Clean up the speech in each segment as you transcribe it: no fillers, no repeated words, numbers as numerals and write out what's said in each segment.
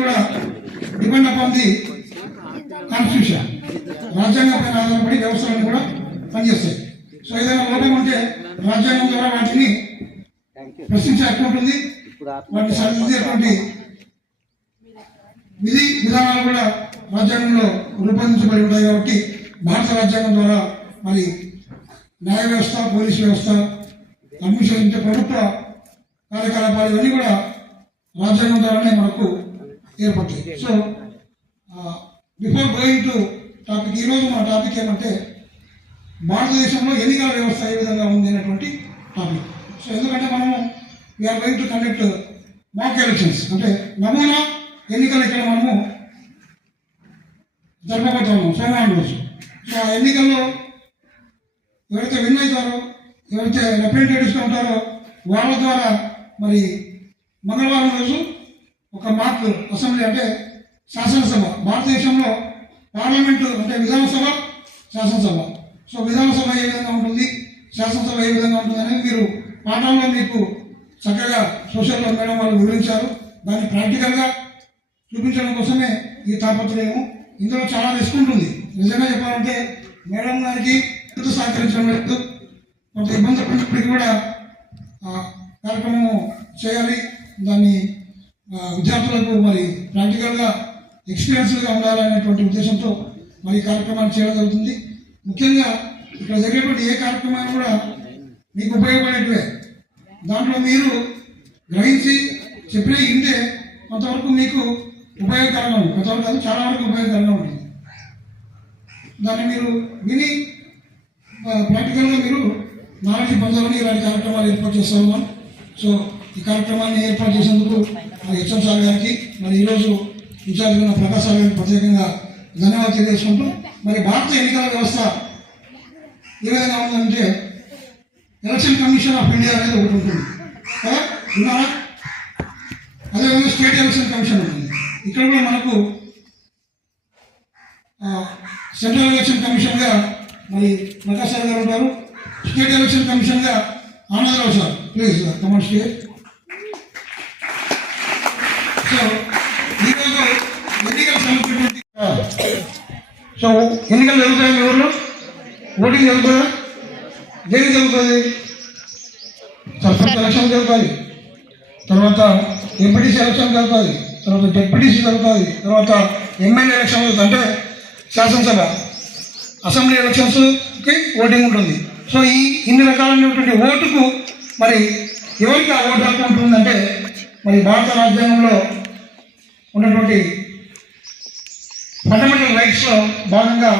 కూడా depend upon the constitution. రాజ్యాంగం పైన ఆధారపడి వ్యవస్థలన్నీ కూడా పనిచేస్తాయి. సో ఏదైనా లోపం ఉంటే రాజ్యాంగం ద్వారా వాటిని ప్రశ్నించే హక్కు ఉంటుంది. వాటిని సరిదిద్దేటువంటి విధి విధానాలు కూడా రాజ్యాంగంలో రూపొందించబడి ఉంటాయి. కాబట్టి భారత రాజ్యాంగం ద్వారా మరి న్యాయ వ్యవస్థ, పోలీస్ వ్యవస్థ, అడ్మినిస్ట్రేషన్, ప్రభుత్వ కార్యకలాపాలు ఇవన్నీ కూడా రాజ్యాంగం ద్వారానే మనకు ఏర్పడతాయి. So before going to topic, ఈరోజు మన టాపిక్ ఏమంటే భారతదేశంలో ఎన్నికల వ్యవస్థ ఏ విధంగా ఉంది అనేటువంటి టాపిక్. సో ఎందుకంటే మనము we're going to conduct mock elections, అంటే నమూనా ఎన్నికలు ఇక్కడ మనము జరపబోతున్నాము సోమవారం రోజు. సో ఆ ఎన్నికల్లో ఎవరైతే విన్ అవుతారో, ఎవరైతే రిప్రజెంటేటివ్స్గా ఉంటారో వాళ్ళ ద్వారా మరి మంగళవారం రోజు ఒక మాక్ అసెంబ్లీ, అంటే శాసనసభ, భారతదేశంలో పార్లమెంటు అంటే విధానసభ, శాసనసభ. సో విధానసభ ఏ విధంగా ఉంటుంది, శాసనసభ ఏ విధంగా ఉంటుంది అనేది మీరు పాఠంలో మీకు చక్కగా సోషల్ మేడం వాళ్ళు వివరించారు. దాన్ని ప్రాక్టికల్గా చూపించడం కోసమే ఈ తాపత్రయము. ఇందులో చాలా రిస్క్ ఉంటుంది. నిజంగా చెప్పాలంటే మేడం గారికి ఎంత సహకరించడం లేదు, కొంత ఇబ్బంది పడినప్పటికీ కూడా కార్యక్రమం చేయాలి. దాన్ని విద్యార్థులకు మరి ప్రాక్టికల్గా ఎక్స్పీరియన్స్గా ఉండాలనేటువంటి ఉద్దేశంతో మరి కార్యక్రమాన్ని చేయడం జరుగుతుంది. ముఖ్యంగా ఇక్కడ జరిగేటువంటి ఏ కార్యక్రమాన్ని కూడా మీకు ఉపయోగపడేటివే. దాంట్లో మీరు గ్రహించి చెప్పిన ఇంటే కొంతవరకు మీకు ఉపయోగకరంగా ఉంటుంది, కొంతవరకు అది చాలా వరకు ఉపయోగకరంగా ఉంటుంది. దాన్ని మీరు విని ప్రాక్టికల్గా మీరు నాలెడ్జ్ పొందాలని ఇలాంటి కార్యక్రమాలు ఏర్పాటు చేస్తూ ఉన్నాం. సో ఈ కార్యక్రమాన్ని ఏర్పాటు చేసేందుకు మరి హెచ్ఎం సార్ గారికి, మరి ఈరోజు ఇన్ఛార్జ్గా ఉన్న ప్రకాష్ సార్ గారికి ప్రత్యేకంగా ధన్యవాదాలు తెలియజేసుకుంటూ, మరి భారత ఎన్నికల వ్యవస్థ ఏ విధంగా ఉందంటే ఎలక్షన్ కమిషన్ ఆఫ్ ఇండియా అనేది ఒకటి ఉంటుంది కదా, విన్నారా? అదేవిధంగా స్టేట్ ఎలక్షన్ కమిషన్ ఉంటుంది. ఇక్కడ కూడా మనకు సెంట్రల్ ఎలక్షన్ కమిషన్గా మరి ప్రకాష్ సార్ గారు ఉంటారు. స్టేట్ ఎలక్షన్ కమిషన్గా Anandarao sir, please command state. So ఈరోజు ఎన్నికల సంబంధించినటువంటి సో ఎన్నికలు జరుగుతాయి మీ ఊళ్ళో, ఓటింగ్ జరుగుతుందా? దేనికి జరుగుతుంది? సర్పంచ్ ఎలక్షన్ జరుగుతుంది, తర్వాత ఎంపీటీసీ ఎలక్షన్ జరుగుతుంది, తర్వాత డిప్యూటీసీ జరుగుతుంది, తర్వాత ఎమ్మెల్యే ఎలక్షన్ జరుగుతుంది, అంటే శాసనసభ, అసెంబ్లీ ఎలక్షన్స్కి ఓటింగ్ ఉంటుంది. సో ఇన్ని రకాలైనటువంటి ఓటుకు మరి ఎవరికి ఆ ఓటు హక్కు ఉంటుందంటే మరి భారత రాజ్యాంగంలో ఉన్నటువంటి ఫండమెంటల్ రైట్స్లో భాగంగా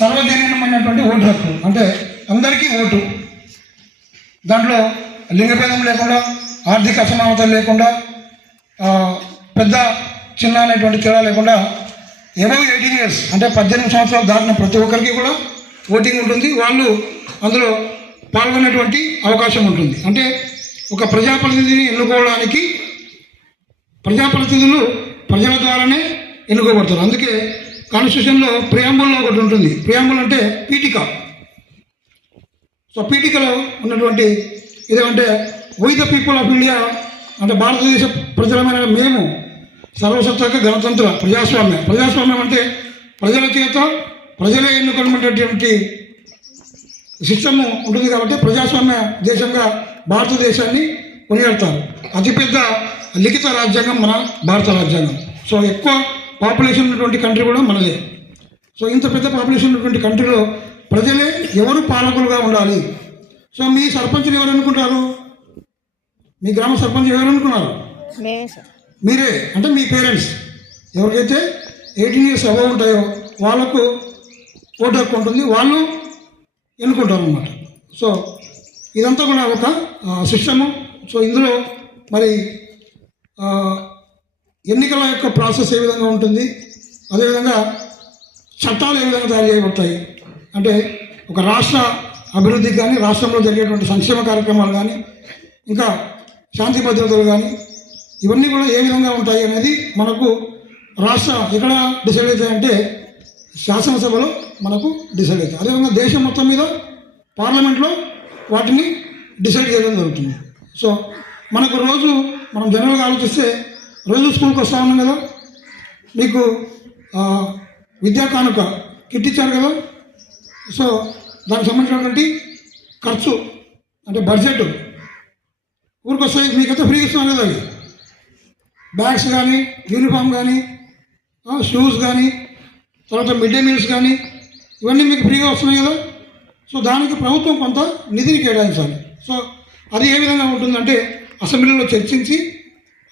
సర్వజనీయమైనటువంటి ఓటు హక్కు, అంటే అందరికీ ఓటు. దాంట్లో లింగభేదం లేకుండా, ఆర్థిక అసమానత లేకుండా, పెద్ద చిన్న అనేటువంటి తేడా లేకుండా అబవ్ 18 years అంటే 18 సంవత్సరాలు దాటిన ప్రతి ఒక్కరికి కూడా ఓటింగ్ ఉంటుంది. వాళ్ళు అందులో పాల్గొనేటువంటి అవకాశం ఉంటుంది. అంటే ఒక ప్రజాప్రతినిధిని ఎన్నుకోవడానికి ప్రజాప్రతినిధులు ప్రజల ద్వారానే ఎన్నుకోబడతారు. అందుకే కాన్స్టిట్యూషన్లో ప్రియాంబుల్లో ఒకటి ఉంటుంది. ప్రియాంబుల్ అంటే పీఠిక. సో పీఠికలో ఉన్నటువంటి ఇదేమంటే we the people of India, అంటే భారతదేశ ప్రజలమైన మేము సర్వసత్తాక గణతంత్ర ప్రజాస్వామ్యం. ప్రజాస్వామ్యం అంటే ప్రజల చేత ప్రజలే ఎన్నుకున్నటువంటి సిస్టమ్ ఉంటుంది. కాబట్టి ప్రజాస్వామ్య దేశంగా భారతదేశాన్ని కొనియాడతారు. అతిపెద్ద లిఖిత రాజ్యాంగం మన భారత రాజ్యాంగం. సో ఎక్కువ పాపులేషన్ ఉన్నటువంటి కంట్రీ కూడా మనదే. సో ఇంత పెద్ద పాపులేషన్ ఉన్నటువంటి కంట్రీలో ప్రజలే ఎవరు పాలకులుగా ఉండాలి. సో మీ సర్పంచ్ని ఎవరు అనుకుంటారు? మీ గ్రామ సర్పంచ్ ఎవరు అనుకున్నారు? మీరే. అంటే మీ పేరెంట్స్ ఎవరికైతే 18 years అబవ్ ఉంటాయో వాళ్ళకు ఓటు హక్కు ఉంటుంది, వాళ్ళు ఎన్నుకుంటారు అన్నమాట. సో ఇదంతా కూడా ఒక సిస్టము. సో ఇందులో మరి ఎన్నికల యొక్క ప్రాసెస్ ఏ విధంగా ఉంటుంది, అదేవిధంగా చట్టాలు ఏ విధంగా తయారు చేయబడతాయి, అంటే ఒక రాష్ట్ర అభివృద్ధికి కానీ, రాష్ట్రంలో జరిగేటువంటి సంక్షేమ కార్యక్రమాలు కానీ, ఇంకా శాంతి భద్రతలు కానీ, ఇవన్నీ కూడా ఏ విధంగా ఉంటాయి అనేది మనకు రాష్ట్ర ఎక్కడ డిసైడ్ అవుతాయంటే శాసనసభలో మనకు డిసైడ్ అవుతాయి. అదేవిధంగా దేశం మొత్తం మీద పార్లమెంట్లో వాటిని డిసైడ్ చేయడం జరుగుతుంది. సో మనకు రోజు మనం జనరల్గా ఆలోచిస్తే రోజు స్కూల్కి వస్తూ ఉన్నాం కదా, మీకు విద్యా కానుక కిట్ ఇచ్చారు కదా. సో దానికి సంబంధించినటువంటి ఖర్చు అంటే బడ్జెట్ ఊరికొస్తాయి. మీకైతే ఫ్రీగా ఇస్తున్నాను కదా, అవి బ్యాగ్స్ కానీ, యూనిఫామ్ కానీ, షూస్ కానీ, తర్వాత మిడ్ డే మీల్స్ కానీ ఇవన్నీ మీకు ఫ్రీగా వస్తున్నాయి కదా. సో దానికి ప్రభుత్వం కొంత నిధిని కేటాయించాలి. సో అది ఏ విధంగా ఉంటుందంటే అసెంబ్లీలో చర్చించి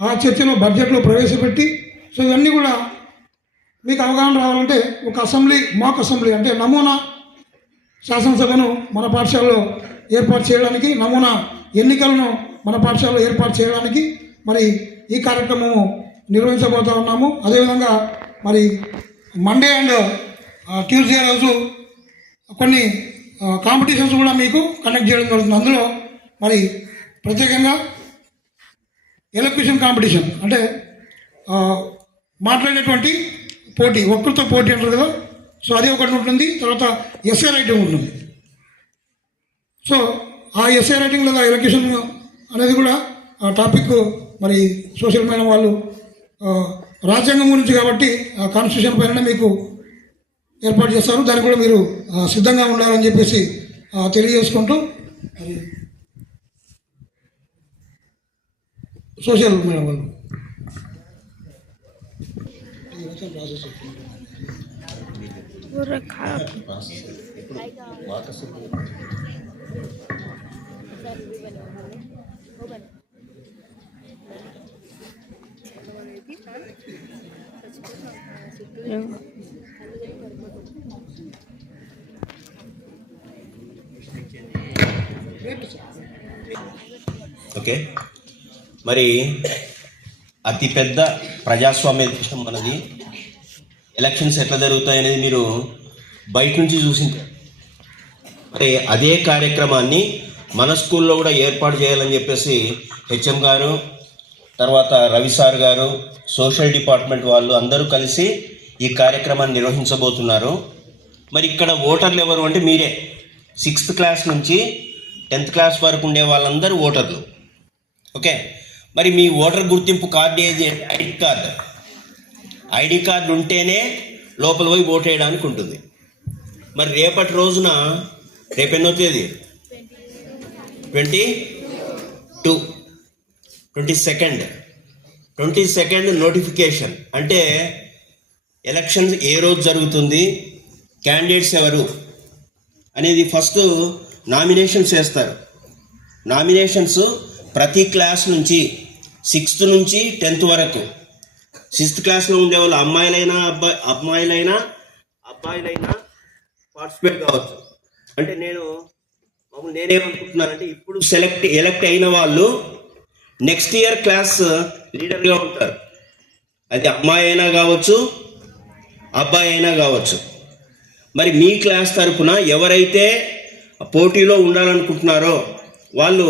ఆ చర్చలో బడ్జెట్లో ప్రవేశపెట్టి, సో ఇవన్నీ కూడా మీకు అవగాహన రావాలంటే ఒక అసెంబ్లీ, మాక్ అసెంబ్లీ అంటే నమూనా శాసనసభను మన పాఠశాలలో ఏర్పాటు చేయడానికి, నమూనా ఎన్నికలను మన పాఠశాలలో ఏర్పాటు చేయడానికి మరి ఈ కార్యక్రమము నిర్వహించబోతూ ఉన్నాము. అదేవిధంగా మరి మండే అండ్ ట్యూస్డే రోజు కొన్ని కాంపిటీషన్స్ కూడా మీకు కండక్ట్ చేయడం జరుగుతుంది. అందులో మరి ప్రత్యేకంగా ఎలక్యూషన్ కాంపిటీషన్ అంటే మాట్లాడేటువంటి పోటీ, ఒక్కరితో పోటీ అంటారు కదా. సో అది ఒకటి ఉంటుంది. తర్వాత ఎస్ఏ రైటింగ్ ఉంటుంది. సో ఆ ఎస్ఏ రైటింగ్ లేదా ఎలక్యూషన్ అనేది కూడా ఆ టాపిక్ మరి సోషల్ మీడియా వాళ్ళు రాజ్యాంగం గురించి కాబట్టి కాన్స్టిట్యూషన్ పైన మీకు ఏర్పాటు చేస్తారు. దానికి కూడా మీరు సిద్ధంగా ఉండాలని చెప్పేసి తెలియజేసుకుంటూ సోషల్ మీడియా వాళ్ళు ఓకే. మరి అతిపెద్ద ప్రజాస్వామ్య దేశం మనది. ఎలక్షన్స్ ఎట్లా జరుగుతాయి అనేది మీరు బయట నుంచి చూసింటారు. మరి అదే కార్యక్రమాన్ని మన స్కూల్లో కూడా ఏర్పాటు చేయాలని చెప్పేసి హెచ్ఎం గారు, తర్వాత రవి సార్ గారు, సోషల్ డిపార్ట్మెంట్ వాళ్ళు అందరూ కలిసి ఈ కార్యక్రమాన్ని నిర్వహించబోతున్నారు. మరి ఇక్కడ ఓటర్లు ఎవరు అంటే మీరే. 6th క్లాస్ నుంచి 10th క్లాస్ వరకు ఉండే వాళ్ళందరూ ఓటర్లు. ఓకే. మరి మీ ఓటర్ గుర్తింపు కార్డు ఏది? ఐడి కార్డు ఉంటేనే లోపల పోయి ఓటు వేయడానికి ఉంటుంది. మరి రేపటి రోజున, రేపెన్నో తేదీ? 22nd notification. అంటే ఎలక్షన్స్ ఏ రోజు జరుగుతుంది, క్యాండిడేట్స్ ఎవరు అనేది ఫస్ట్ నామినేషన్స్ వేస్తారు. నామినేషన్స్ ప్రతి క్లాస్ నుంచి 6th నుంచి 10th వరకు. 6th క్లాస్లో ఉండే వాళ్ళు అమ్మాయిలైనా అబ్బాయిలైనా పార్టిసిపేట్ కావచ్చు. అంటే నేనేమనుకుంటున్నానంటే ఇప్పుడు ఎలక్ట్ అయిన వాళ్ళు నెక్స్ట్ ఇయర్ క్లాస్ లీడర్గా ఉంటారు. అది అమ్మాయి అయినా కావచ్చు, అబ్బాయి అయినా కావచ్చు. మరి మీ క్లాస్ తరఫున ఎవరైతే పోటీలో ఉండాలనుకుంటున్నారో వాళ్ళు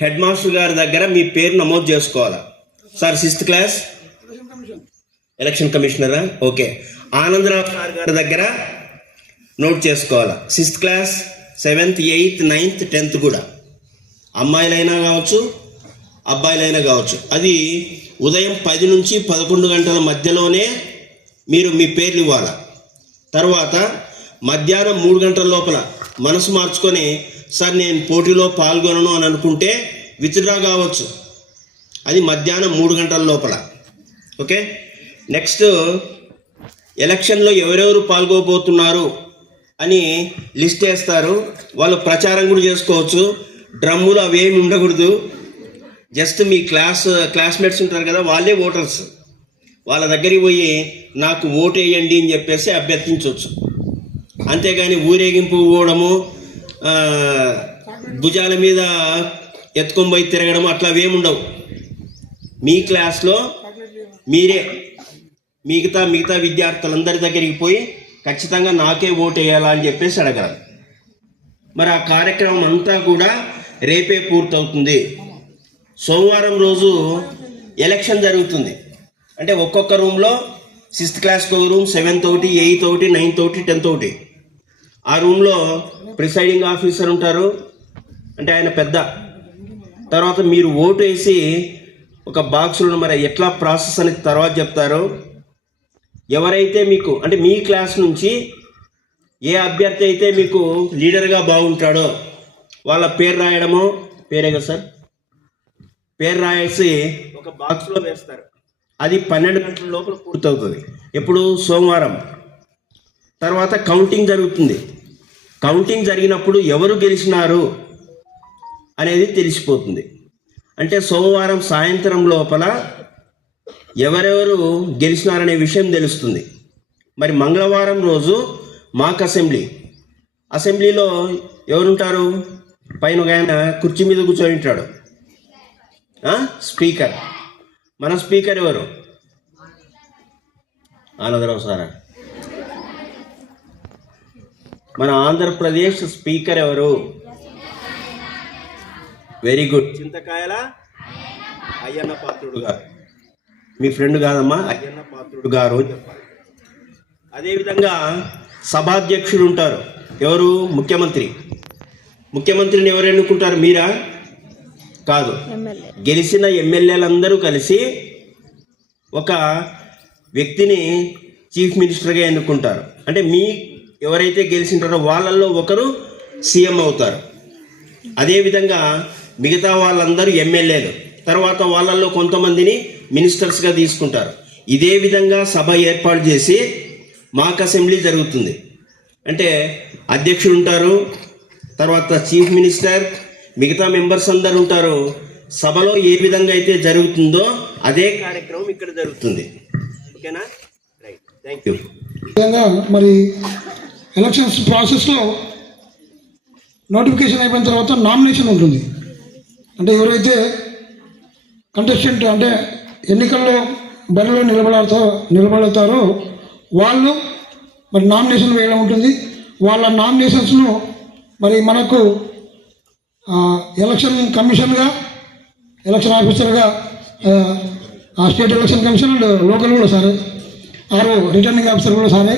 హెడ్ మాస్టర్ గారి దగ్గర మీ పేరు నమోదు చేసుకోవాలా. సార్ 6th క్లాస్ ఎలక్షన్ కమిషనరా? ఓకే. ఆనందరావు సార్ గారి దగ్గర నోట్ చేసుకోవాలా. 6th class, 7th, 8th, 9th, 10th కూడా అమ్మాయిలైనా కావచ్చు, అబ్బాయిలైనా కావచ్చు. అది ఉదయం 10 నుంచి 11 గంటల మధ్యలోనే మీరు మీ పేర్లు ఇవ్వాలి. తర్వాత మధ్యాహ్నం 3 గంటల లోపల మనసు మార్చుకొని సార్ నేను పోటీలో పాల్గొనను అని అనుకుంటే విత్డ్రా కావచ్చు. అది మధ్యాహ్నం 3 గంటల లోపల. ఓకే. నెక్స్ట్ ఎలక్షన్లో ఎవరెవరు పాల్గొబోతున్నారు అని లిస్ట్ వేస్తారు. వాళ్ళు ప్రచారం కూడా చేసుకోవచ్చు. డ్రమ్ములు అవేమి ఉండకూడదు. జస్ట్ మీ క్లాస్మేట్స్ ఉంటారు కదా, వాళ్ళే ఓటర్స్. వాళ్ళ దగ్గరికి పోయి నాకు ఓటు వేయండి అని చెప్పేసి అభ్యర్థించవచ్చు. అంతేగాని ఊరేగింపు పోవడము, భుజాల మీద ఎత్తుకొని పోయి తిరగడం అట్లా ఏముండవు. మీ క్లాస్లో మీరే మిగతా విద్యార్థులందరి దగ్గరికి పోయి ఖచ్చితంగా నాకే ఓటు వేయాలా అని చెప్పేసి అడగాలి. మరి ఆ కార్యక్రమం అంతా కూడా రేపే పూర్తవుతుంది. సోమవారం రోజు ఎలక్షన్ జరుగుతుంది. అంటే ఒక్కొక్క రూమ్లో 6th క్లాస్కి ఒక రూమ్, 7th ఒకటి, 8th ఒకటి, 9th ఒకటి, 10th ఒకటి. ఆ రూమ్లో ప్రిసైడింగ్ ఆఫీసర్ ఉంటారు. అంటే ఆయన పెద్ద. తర్వాత మీరు ఓటు వేసి ఒక బాక్స్లో మరి ఎట్లా ప్రాసెస్ అనేది తర్వాత చెప్తారు. ఎవరైతే మీకు అంటే మీ క్లాస్ నుంచి ఏ అభ్యర్థి అయితే మీకు లీడర్గా బాగుంటాడో వాళ్ళ పేరు రాయడమో, పేరే కదా సార్, పేరు రాయేసి ఒక బాక్స్లో వేస్తారు. అది 12 గంటల లోపల పూర్తవుతుంది. ఎప్పుడు? సోమవారం. తర్వాత కౌంటింగ్ జరుగుతుంది. కౌంటింగ్ జరిగినప్పుడు ఎవరు గెలిచినారు అనేది తెలిసిపోతుంది. అంటే సోమవారం సాయంత్రం లోపల ఎవరెవరు గెలిచినారనే విషయం తెలుస్తుంది. మరి మంగళవారం రోజు మాక్ అసెంబ్లీలో ఎవరుంటారు? పైన ఒక ఆయన కుర్చీ మీద కూర్చొని ఉంటాడు, స్పీకర్. మన స్పీకర్ ఎవరు? ఆనందరావు సారా? మన ఆంధ్రప్రదేశ్ స్పీకర్ ఎవరు? వెరీ గుడ్, చింతకాయల అయ్యన్న పాత్రుడు గారు. మీ ఫ్రెండ్ కాదమ్మా, అయ్యన్న పాత్రుడు గారు అని చెప్పాలి. అదేవిధంగా సభాధ్యక్షుడు ఉంటారు. ఎవరు? ముఖ్యమంత్రిని ఎవరు ఎన్నుకుంటారు? మీరా? కాదు, గెలిచిన ఎమ్మెల్యేలందరూ కలిసి ఒక వ్యక్తిని చీఫ్ మినిస్టర్గా ఎన్నుకుంటారు. అంటే మీ ఎవరైతే గెలిచింటారో వాళ్ళల్లో ఒకరు సీఎం అవుతారు. అదేవిధంగా మిగతా వాళ్ళందరూ ఎమ్మెల్యేలు. తర్వాత వాళ్ళల్లో కొంతమందిని మినిస్టర్స్గా తీసుకుంటారు. ఇదే విధంగా సభ ఏర్పాటు చేసి మాక్ అసెంబ్లీ జరుగుతుంది. అంటే అధ్యక్షుడు ఉంటారు, తర్వాత చీఫ్ మినిస్టర్, మిగతా మెంబర్స్ అందరు ఉంటారు. సభలో ఏ విధంగా అయితే జరుగుతుందో అదే కార్యక్రమం ఇక్కడ జరుగుతుంది. ఓకేనా? Right, thank you. విధంగా మరి ఎలక్షన్స్ ప్రాసెస్లో నోటిఫికేషన్ అయిపోయిన తర్వాత నామినేషన్ ఉంటుంది. అంటే ఎవరైతే కంటెస్టెంట్ అంటే ఎన్నికల్లో బరిలో నిలబడతారో వాళ్ళు మరి నామినేషన్ వేయడం ఉంటుంది. వాళ్ళ నామినేషన్స్ను మరి మనకు ఎలక్షన్ కమిషన్గా, ఎలక్షన్ ఆఫీసర్గా state election commission and local కూడా సరే, రిటర్నింగ్ ఆఫీసర్ కూడా సరే.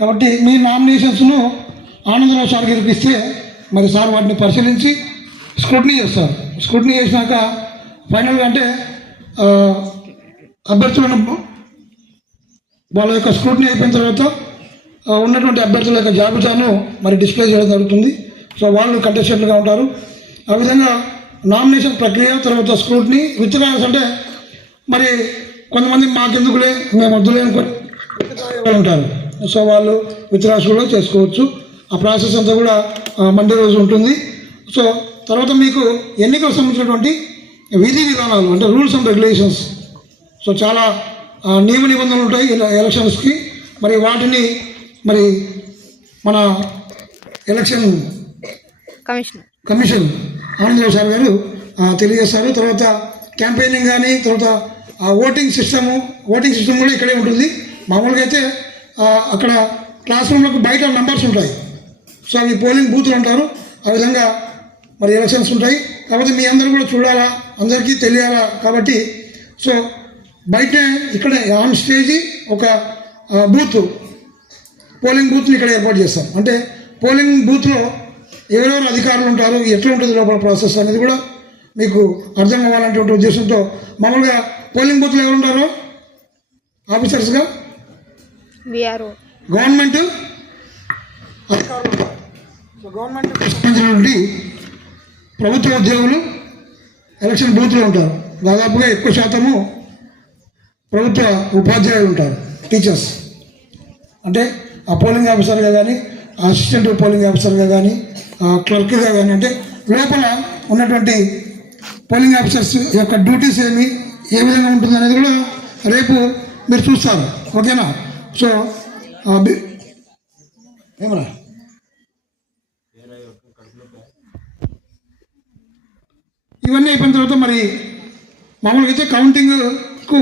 కాబట్టి మీ నామినేషన్స్ను ఆనందరావు సార్ గారికి ఇస్తే మరి సార్ వాటిని పరిశీలించి స్క్రూటినీ చేస్తారు. స్క్రూటినీ చేసినాక ఫైనల్గా అంటే అభ్యర్థులను వాళ్ళ యొక్క స్క్రూటినీ అయిపోయిన తర్వాత ఉన్నటువంటి అభ్యర్థుల యొక్క జాబితాను మరి డిస్ప్లే చేయడం జరుగుతుంది. సో వాళ్ళు కంటెస్టెంట్గా ఉంటారు. ఆ విధంగా నామినేషన్ ప్రక్రియ, తర్వాత స్క్రూటినీ, విత్డ్రాయల్స్ అంటే మరి కొంతమంది మాకెందుకులే మేము వద్దులే అనుకొని ఉంటారు. సో వాళ్ళు విత్డ్రాల్స్ కూడా చేసుకోవచ్చు. ఆ ప్రాసెస్ అంతా కూడా మండే రోజు ఉంటుంది. సో తర్వాత మీకు ఎన్నికలకు సంబంధించినటువంటి విధి విధానాలు అంటే రూల్స్ అండ్ రెగ్యులేషన్స్, సో చాలా నియమ నిబంధనలు ఉంటాయి ఎలక్షన్స్కి. మరి వాటిని మరి మన ఎలక్షన్ కమిషన్ ఆనందరావు సార్ గారు తెలియజేస్తారు. తర్వాత క్యాంపెయినింగ్ కానీ, తర్వాత ఓటింగ్ సిస్టమ్ కూడా ఇక్కడే ఉంటుంది. మామూలుగా అయితే అక్కడ క్లాస్ రూమ్లకు బయట నంబర్స్ ఉంటాయి. సో అవి పోలింగ్ బూతులు అంటారు. ఆ విధంగా మరి ఎలక్షన్స్ ఉంటాయి. కాబట్టి మీ అందరూ కూడా చూడాలా, అందరికీ తెలియాలా. కాబట్టి సో బయటే ఇక్కడే ఆన్ స్టేజ్ ఒక బూత్, పోలింగ్ బూత్ని ఇక్కడ ఏర్పాటు చేస్తాం. అంటే పోలింగ్ బూత్లో ఎవరెవరు అధికారులు ఉంటారు, ఎట్లా ఉంటుంది లోపల ప్రాసెస్ అనేది కూడా మీకు అర్థం కావాలనేటువంటి ఉద్దేశంతో మామూలుగా పోలింగ్ బూత్లో ఎవరు ఉంటారో ఆఫీసర్స్గా గవర్నమెంట్ అధికారులు ఉంటారు. సో గవర్నమెంట్కి సంబంధించినటువంటి ప్రభుత్వ ఉద్యోగులు ఎలక్షన్ బూత్లో ఉంటారు. దాదాపుగా ఎక్కువ శాతము ప్రభుత్వ ఉపాధ్యాయులు ఉంటారు, టీచర్స్. అంటే ఆ పోలింగ్ ఆఫీసర్గా కానీ, అసిస్టెంట్ పోలింగ్ ఆఫీసర్గా కానీ, క్లర్క్గా కానీ, అంటే లోపల ఉన్నటువంటి పోలింగ్ ఆఫీసర్స్ యొక్క డ్యూటీస్ ఏ విధంగా ఉంటుంది అనేది కూడా రేపు మీరు చూస్తారు. ఓకేనా? సో ఏమరా ఇవన్నీ అయిపోయిన తర్వాత మరి మామూలుగా అయితే కౌంటింగ్కు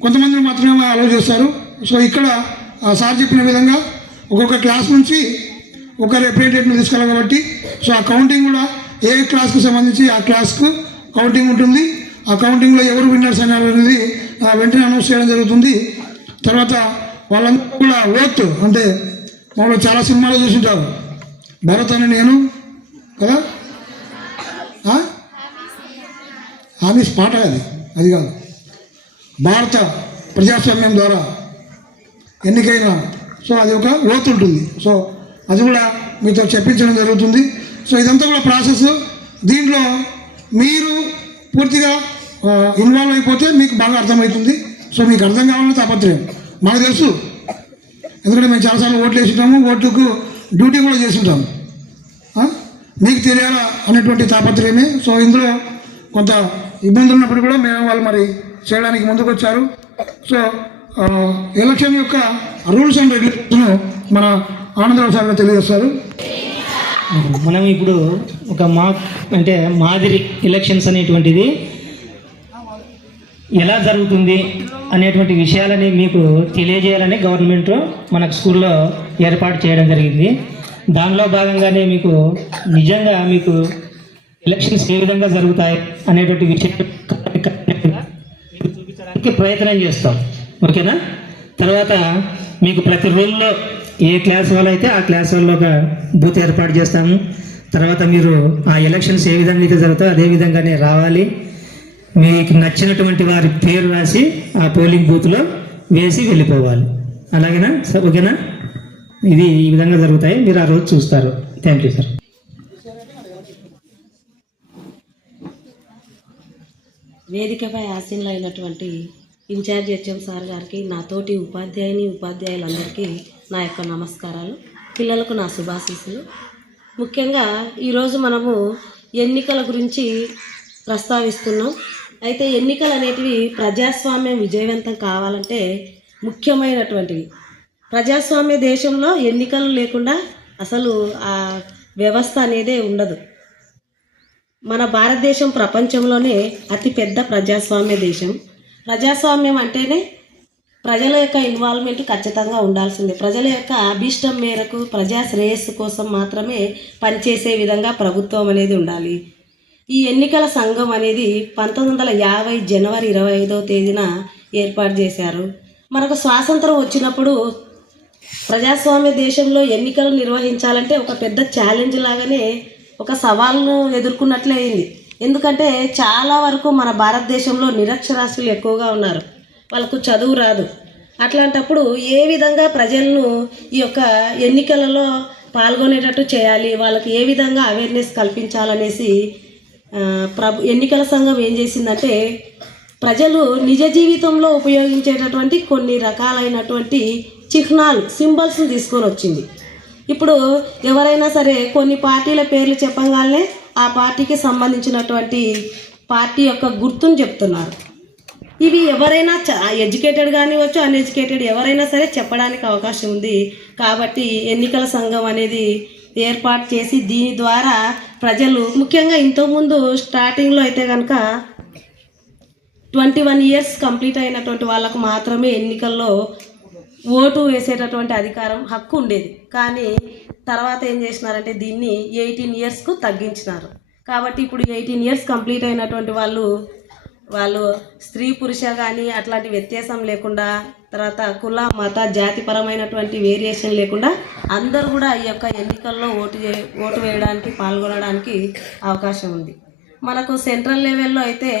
కొంతమందిని మాత్రమే అలౌ చేస్తారు. సో ఇక్కడ సార్ చెప్పిన విధంగా ఒక్కొక్క క్లాస్ నుంచి ఒక రిప్రజెంటేటివ్ని తీసుకెళ్ళాలి. కాబట్టి సో ఆ కౌంటింగ్ కూడా ఏ క్లాస్కు సంబంధించి ఆ క్లాస్కు కౌంటింగ్ ఉంటుంది. ఆ కౌంటింగ్లో ఎవరు విన్నర్స్ అనేది వెంటనే అనౌన్స్ చేయడం జరుగుతుంది. తర్వాత వాళ్ళందరూ కూడా ఓత్ అంటే మామూలుగా చాలా సినిమాలు చూసింటారు, భరత్ అని నేను కదా, హామీస్ పాట అది కాదు, భారత ప్రజాస్వామ్యం ద్వారా ఎన్నికైన సో అది ఒక లోతు ఉంటుంది. సో అది కూడా మీతో చెప్పించడం జరుగుతుంది. సో ఇదంతా కూడా ప్రాసెస్. దీంట్లో మీరు పూర్తిగా ఇన్వాల్వ్ అయిపోతే మీకు బాగా అర్థమవుతుంది. సో మీకు అర్థం కావాలని తాపత్రయం మాకు తెలుసు, ఎందుకంటే మేము చాలాసార్లు ఓట్లు వేసుంటాము, ఓట్లకు డ్యూటీ కూడా చేస్తుంటాము. మీకు తెలియాలా అనేటువంటి తాపత్రయమే. సో ఇందులో కొంత ఇబ్బంది ఉన్నప్పుడు కూడా మేము వాళ్ళు మరి చేయడానికి ముందుకు వచ్చారు. సో ఎలక్షన్ యొక్క రూల్స్ అండ్ రెగ్యులేషన్స్ మన ఆనందరావు సార్ తెలియజేస్తారు. మనం ఇప్పుడు ఒక మాదిరి ఎలక్షన్స్ అనేటువంటిది ఎలా జరుగుతుంది అనేటువంటి విషయాలని మీకు తెలియజేయాలని గవర్నమెంట్ మనకు స్కూల్లో ఏర్పాటు చేయడం జరిగింది. దానిలో భాగంగానే మీకు నిజంగా మీకు ఎలక్షన్స్ ఏ విధంగా జరుగుతాయి అనేటువంటి విషయం చూపించడానికి ప్రయత్నం చేస్తాం. ఓకేనా? తర్వాత మీకు ప్రతి రోజుల్లో ఏ క్లాస్ వాళ్ళు అయితే ఆ క్లాస్ వాళ్ళు ఒక బూత్ ఏర్పాటు చేస్తాము. తర్వాత మీరు ఆ ఎలక్షన్స్ ఏ విధంగా అయితే జరుగుతాయో అదే విధంగానే రావాలి. మీకు నచ్చినటువంటి వారి పేరు రాసి ఆ పోలింగ్ బూత్లో వేసి వెళ్ళిపోవాలి. అలాగేనా? ఓకేనా? ఇది ఈ విధంగా జరుగుతాయి. మీరు ఆ రోజు చూస్తారు. Thank you sir. వేదికపై ఆసీనులైనటువంటి ఇన్ఛార్జ్ హెచ్ఎం సార్ గారికి, నా తోటి ఉపాధ్యాయులందరికీ నా యొక్క నమస్కారాలు, పిల్లలకు నా శుభాశీస్సులు. ముఖ్యంగా ఈరోజు మనము ఎన్నికల గురించి ప్రస్తావిస్తున్నాం. అయితే ఎన్నికలు అనేటివి ప్రజాస్వామ్యం విజయవంతం కావాలంటే ముఖ్యమైనటువంటివి. ప్రజాస్వామ్య దేశంలో ఎన్నికలు లేకుండా అసలు ఆ వ్యవస్థ అనేదే ఉండదు. మన భారతదేశం ప్రపంచంలోనే అతిపెద్ద ప్రజాస్వామ్య దేశం. ప్రజాస్వామ్యం అంటేనే ప్రజల యొక్క ఇన్వాల్వ్మెంట్ ఖచ్చితంగా ఉండాల్సిందే. ప్రజల యొక్క అభీష్టం మేరకు ప్రజా శ్రేయస్సు కోసం మాత్రమే పనిచేసే విధంగా ప్రభుత్వం అనేది ఉండాలి. ఈ ఎన్నికల సంఘం అనేది 1950 జనవరి 25వ తేదీన ఏర్పాటు చేశారు. మనకు స్వాతంత్రం వచ్చినప్పుడు ప్రజాస్వామ్య దేశంలో ఎన్నికలు నిర్వహించాలంటే ఒక పెద్ద ఛాలెంజ్ లాగానే ఒక సవాల్ను ఎదుర్కొన్నట్లే అయింది. ఎందుకంటే చాలా వరకు మన భారతదేశంలో నిరక్షరాస్యులు ఎక్కువగా ఉన్నారు, వాళ్ళకు చదువు రాదు. అట్లాంటప్పుడు ఏ విధంగా ప్రజలను ఈ యొక్క ఎన్నికలలో పాల్గొనేటట్టు చేయాలి, వాళ్ళకి ఏ విధంగా అవేర్నెస్ కల్పించాలనేసి ఎన్నికల సంఘం ఏం చేసిందంటే ప్రజలు నిజ జీవితంలో ఉపయోగించేటటువంటి కొన్ని రకాలైనటువంటి చిహ్నాలు, సింబల్స్ని తీసుకొని వచ్చింది. ఇప్పుడు ఎవరైనా సరే కొన్ని పార్టీల పేర్లు చెప్పగానే ఆ పార్టీకి సంబంధించినటువంటి పార్టీ యొక్క గుర్తును చెప్తున్నారు. ఇవి ఎవరైనా ఎడ్యుకేటెడ్ కానివచ్చు, అన్ఎడ్యుకేటెడ్ ఎవరైనా సరే చెప్పడానికి అవకాశం ఉంది. కాబట్టి ఎన్నికల సంఘం అనేది ఏర్పాటు చేసి దీని ద్వారా ప్రజలు ముఖ్యంగా ఇంతకుముందు స్టార్టింగ్లో అయితే కనుక 21 ఇయర్స్ కంప్లీట్ అయినటువంటి వాళ్ళకు మాత్రమే ఎన్నికల్లో ఓటు వేసేటటువంటి అధికారం, హక్కు ఉండేది. కానీ తర్వాత ఏం చేసినారంటే దీన్ని 18 ఇయర్స్కు తగ్గించినారు. కాబట్టి ఇప్పుడు 18 ఇయర్స్ కంప్లీట్ అయినటువంటి వాళ్ళు స్త్రీ పురుష కానీ అట్లాంటి వ్యత్యాసం లేకుండా, తర్వాత కుల మత జాతిపరమైనటువంటి వేరియేషన్ లేకుండా అందరూ కూడా ఈ యొక్క ఎన్నికల్లో ఓటు వేయడానికి, పాల్గొనడానికి అవకాశం ఉంది. మనకు సెంట్రల్ లెవెల్లో అయితే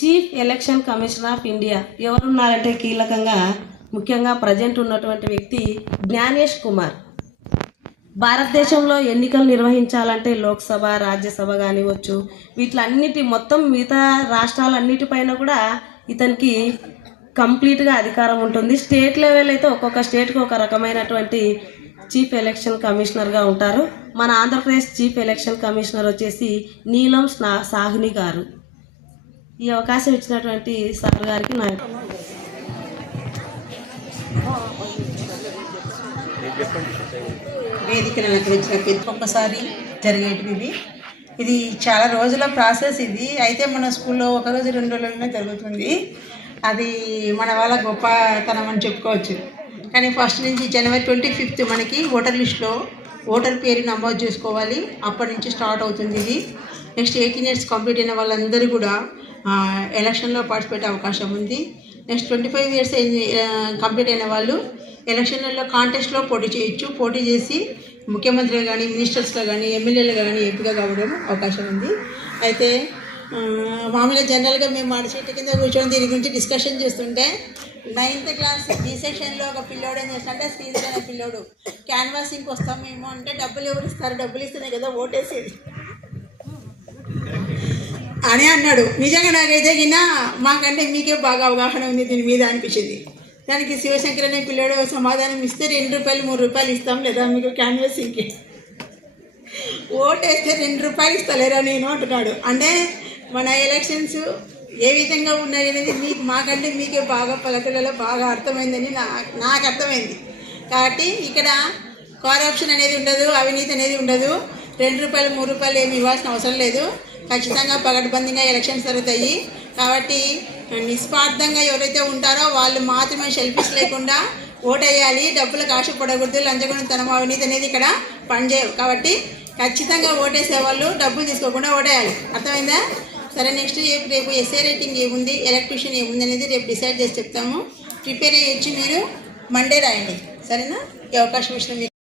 chief election commissioner of India ఎవరున్నారంటే కీలకంగా ముఖ్యంగా ప్రజెంట్ ఉన్నటువంటి వ్యక్తి జ్ఞానేష్ కుమార్. భారతదేశంలో ఎన్నికలు నిర్వహించాలంటే లోక్సభ, రాజ్యసభ కానివచ్చు, వీటిలన్నిటి మొత్తం మిగతా రాష్ట్రాలన్నిటిపైన కూడా ఇతనికి కంప్లీట్గా అధికారం ఉంటుంది. స్టేట్ లెవెల్ అయితే ఒక్కొక్క స్టేట్కి ఒక రకమైనటువంటి చీఫ్ ఎలక్షన్ కమిషనర్గా ఉంటారు. మన ఆంధ్రప్రదేశ్ చీఫ్ ఎలక్షన్ కమిషనర్ వచ్చేసి నీలం సాహ్ని గారు. ఈ అవకాశం ఇచ్చినటువంటి సార్ గారికి నా వేదికను అలంకరించిన ప్రతి ఒక్కసారి జరిగేటివి ఇది చాలా రోజుల ప్రాసెస్. ఇది అయితే మన స్కూల్లో ఒక రోజు 2 రోజులనే జరుగుతుంది. అది మన వాళ్ళ గొప్పతనం అని చెప్పుకోవచ్చు. కానీ ఫస్ట్ నుంచి జనవరి 25 మనకి ఓటర్ లిస్ట్లో ఓటర్ పేరు నమోదు చేసుకోవాలి. అప్పటి నుంచి స్టార్ట్ అవుతుంది ఇది. నెక్స్ట్ 18 ఇయర్స్ కంప్లీట్ అయిన వాళ్ళందరూ కూడా ఎలక్షన్లో పార్టిసిపేట్ అవకాశం ఉంది. నెక్స్ట్ 25 ఇయర్స్ కంప్లీట్ అయిన వాళ్ళు ఎలక్షన్లలో కాంటెస్ట్లో పోటీ చేయొచ్చు. పోటీ చేసి ముఖ్యమంత్రిగా కానీ, మినిస్టర్స్గా కానీ, ఎమ్మెల్యేలుగా కానీ ఎంపిక కావడం అవకాశం ఉంది. అయితే మామూలుగా జనరల్గా మేము మాట చెట్టు కింద కూర్చొని దీని గురించి డిస్కషన్ చేస్తుంటే 9th క్లాస్ బి సెక్షన్లో ఒక పిల్లోడు ఏం చేస్తాడంటే శ్రీధర్ అనే పిల్లోడు క్యాన్వాసింగ్కి వస్తాం మేము అంటే డబ్బులు ఎవరు ఇస్తారు, డబ్బులు ఇస్తేనే కదా ఓటేసేది అని అన్నాడు. నిజంగా నాకైతే గిన్న మాకంటే మీకే బాగా అవగాహన ఉంది దీని మీద అనిపించింది. దానికి శివశంకర్ అనే పిల్లోడు సమాధానం ఇస్తే 2 రూపాయలు 3 రూపాయలు ఇస్తాం లేదా మీకు క్యాన్వాసింగ్కి, ఓటేస్తే 2 రూపాయలు ఇస్తలేరా నేను అంటున్నాడు. అంటే మన ఎలక్షన్స్ ఏ విధంగా ఉన్నాయి అనేది మాకంటే మీకే బాగా పల్లెటూళ్ళలో బాగా అర్థమైందని నాకు అర్థమైంది. కాబట్టి ఇక్కడ కరప్షన్ అనేది ఉండదు, అవినీతి అనేది ఉండదు. 2 రూపాయలు 3 రూపాయలు ఏమి ఇవ్వాల్సిన అవసరం లేదు. ఖచ్చితంగా పగడ్బందీగా ఎలక్షన్స్ జరుగుతాయి. కాబట్టి నిస్వార్థంగా ఎవరైతే ఉంటారో వాళ్ళు మాత్రమే సెల్ఫీస్ లేకుండా ఓటేయాలి. డబ్బులకు ఆశపడకూడదు, లంచగొండితనం అవినీతి అనేది ఇక్కడ పనిచేయవు. కాబట్టి ఖచ్చితంగా ఓటేసే వాళ్ళు డబ్బులు తీసుకోకుండా ఓటేయాలి. అర్థమైందా? సరే, నెక్స్ట్ రేపు ఎస్ఏ రేటింగ్ ఏముంది, ఎలక్ట్రిషియన్ ఏముంది అనేది రేపు డిసైడ్ చేసి చెప్తాము. ప్రిపేర్ అయ్యొచ్చి మీరు మండే రాయండి. సరేనా? ఈ అవకాశం ఇచ్చిన